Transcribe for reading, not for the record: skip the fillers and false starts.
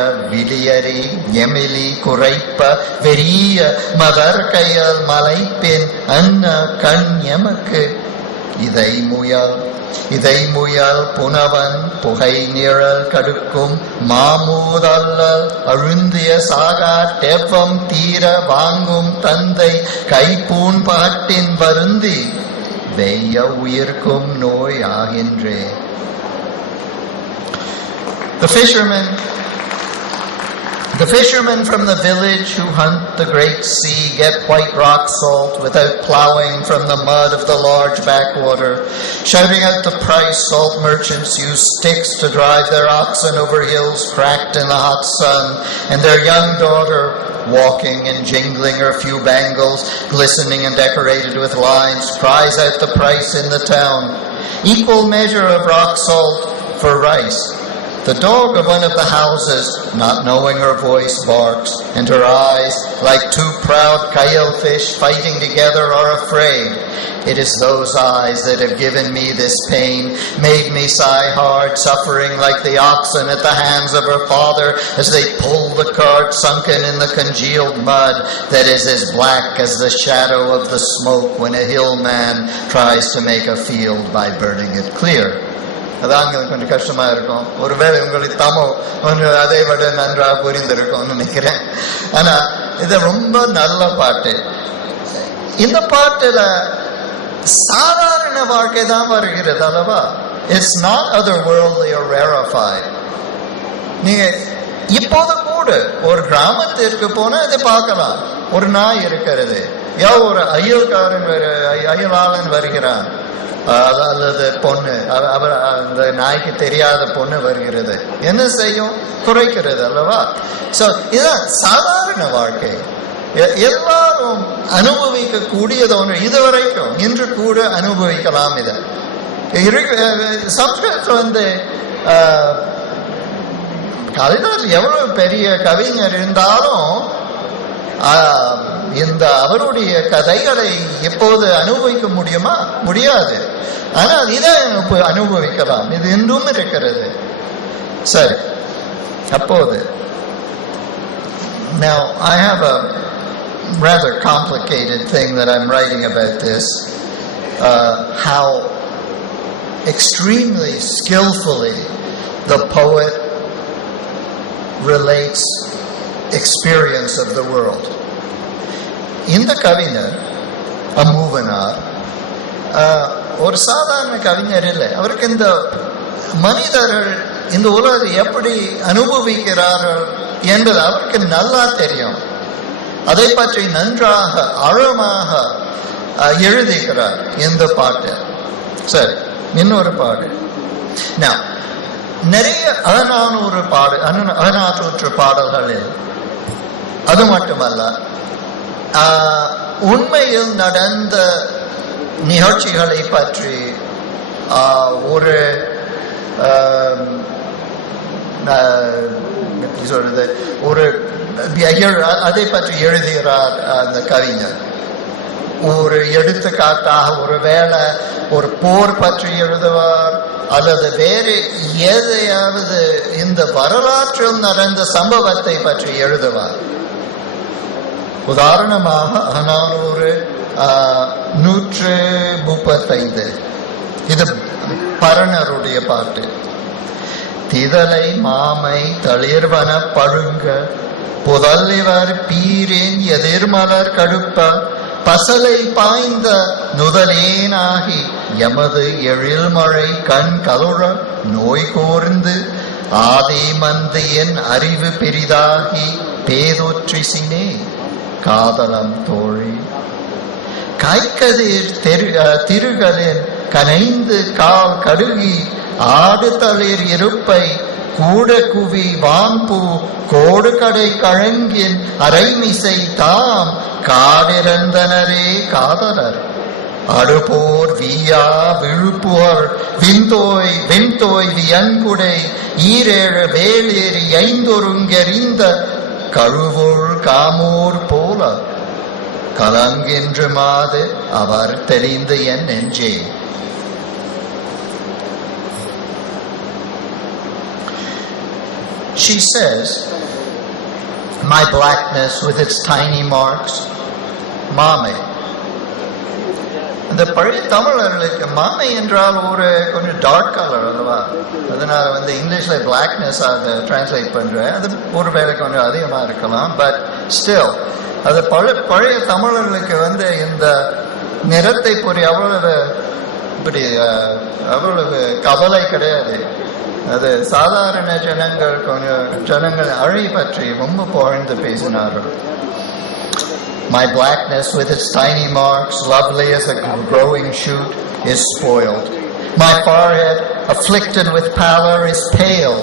விடியறி Emily குறைப்ப வெறிய mother கையால் மலைப்பெண் அன்ன கண் எமக்கு இதை முயல் புனவன் புகை நிழல் கடுக்கும் மாமூதல்லல் அழுந்திய சாகா டெவ்வம் தீர வாங்கும் தந்தை கைப்பூன் பாட்டின் வருந்தி வெய்ய உயிர்க்கும் நோய் ஆகின்றே. The fishermen from the village who hunt the great sea get white rock salt without plowing from the mud of the large backwater. Shouting out the price, salt merchants use sticks to drive their oxen over hills cracked in the hot sun, and their young daughter, walking and jingling her few bangles, glistening and decorated with lines, cries out the price in the town. Equal measure of rock salt for rice. The dog of one of the houses, not knowing her voice, barks, and her eyes, like two proud Kayal fish fighting together, are afraid. It is those eyes that have given me this pain, made me sigh hard, suffering like the oxen at the hands of her father as they pull the cart sunken in the congealed mud that is as black as the shadow of the smoke when a hillman tries to make a field by burning it clear. அதான் கொஞ்சம் கஷ்டமா இருக்கும். ஒருவேளை உங்களுக்கு தமிழ் அதை விட நன்றாக புரிந்திருக்கும்னு நினைக்கிறேன். ஆனா இது ரொம்ப நல்ல பாட்டு. இந்த பாட்டுல சாதாரண வாழ்க்கை தான் வருகிறது அல்லவா? It's not otherworldly or rarefied. நீங்க இப்போது கூட ஒரு கிராமத்திற்கு போனா இதை பார்க்கலாம். ஒரு நாய் இருக்கிறது, ஒரு அயலாளன் வருகிறான், அல்லது பொண்ணு, அவர் அந்த நாய்க்கு தெரியாத பொண்ணு வருகிறது, என்ன செய்யும்? குறைக்கிறது அல்லவா? சோ இதுதான் சாதாரண வாழ்க்கை. எல்லாரும் அனுபவிக்க கூடியது ஒன்று. இதுவரைக்கும் இன்று கூட அனுபவிக்கலாம். இத சம்ஸ்கிருதத்துல காளிதாஸ் எவ்வளவு பெரிய கவிஞர் இருந்தாலும் இந்த அவருடைய கதைகளை எப்போது அனுபவிக்க முடியுமா? முடியாது. ஆனால் இதை அனுபவிக்கலாம். இது இன்றும் இருக்கிறது. சரி, அப்போது now I have a rather complicated thing that I'm writing about this, how extremely skillfully the poet relates experience of the world. இந்த கவிஞர் அம்மூவனார் ஒரு சாதாரண கவிஞர் இல்லை. அவருக்கு இந்த மனிதர்கள் இந்த உலகத்தை எப்படி அனுபவிக்கிறார்கள் என்பது அவருக்கு நல்லா தெரியும். அதை பற்றி நன்றாக ஆழமாக எழுதுகிறார் இந்த பாட்டு. சரி, இன்னொரு பாடு. நிறைய அகநானூற்று பாடல்களில் அது மட்டுமல்ல, உண்மையில் நடந்த நிகழ்ச்சிகளை பற்றி ஒரு சொல்றது ஒரு அதை பற்றி எழுதுகிறார் அந்த கவிஞர். ஒரு எடுத்துக்காட்டாக ஒருவேளை ஒரு போர் பற்றி எழுதுவார், அல்லது வேறு எதையாவது இந்த வரலாற்றில் நடந்த சம்பவத்தை பற்றி எழுதுவார். உதாரணமாக 135 இது பரணருடைய பாட்டு. திதலை மாமை தளிர்வன பழுங்க புதல்லிவர் பீரேன் எதிர்மலர் கடுப்ப பசலை பாய்ந்த நுதலேனாகி எமது எழில்மழை கண் கலுழ நோய் கோர்ந்து ஆதி மந்து என் அறிவு பெரிதாகி பேதொற்றிசினே காதலம் தோழி காய்கதிர் திருகளின் கனைந்து கால் கடுகி ஆடு தளிர் இருப்பை கூட குவி வான்பூ கோடு கடை கழங்கின் அரைமிசை தாம் காடிறந்தனரே காதலர் அடுபோர் வீயா விழுப்புவர் விண்தோய் வியன்குடை ஈரேழு வேலேறி ஐந்தொருங்கெறிந்த கழுவுள் காமூர் போல கலங்கென்று மாது அவர் தெரிந்து என் நெஞ்சே. She says my blackness with its tiny marks. மாமை. அந்த பழைய தமிழர்களுக்கு மாமை என்றால் ஒரு கொஞ்சம் டார்க் கலர் அல்லவா, அதனால இங்கிலீஷ்ல பிளாக்னஸ் அதை டிரான்ஸ்லேட் பண்றேன். அது ஒரு வேலை கொஞ்சம் அதிகமா இருக்கலாம், பட் ஸ்டில் அது பழைய தமிழர்களுக்கு இந்த நிறத்தை பொறி அவ்வளவு இப்படி அவ்வளவு கவலை கிடையாது. அது சாதாரண ஜனங்கள் அழை பற்றி ரொம்ப புகழ்ந்து பேசினார்கள். My blackness with its tiny marks, lovely as a growing shoot, is spoiled. My forehead, afflicted with pallor, is pale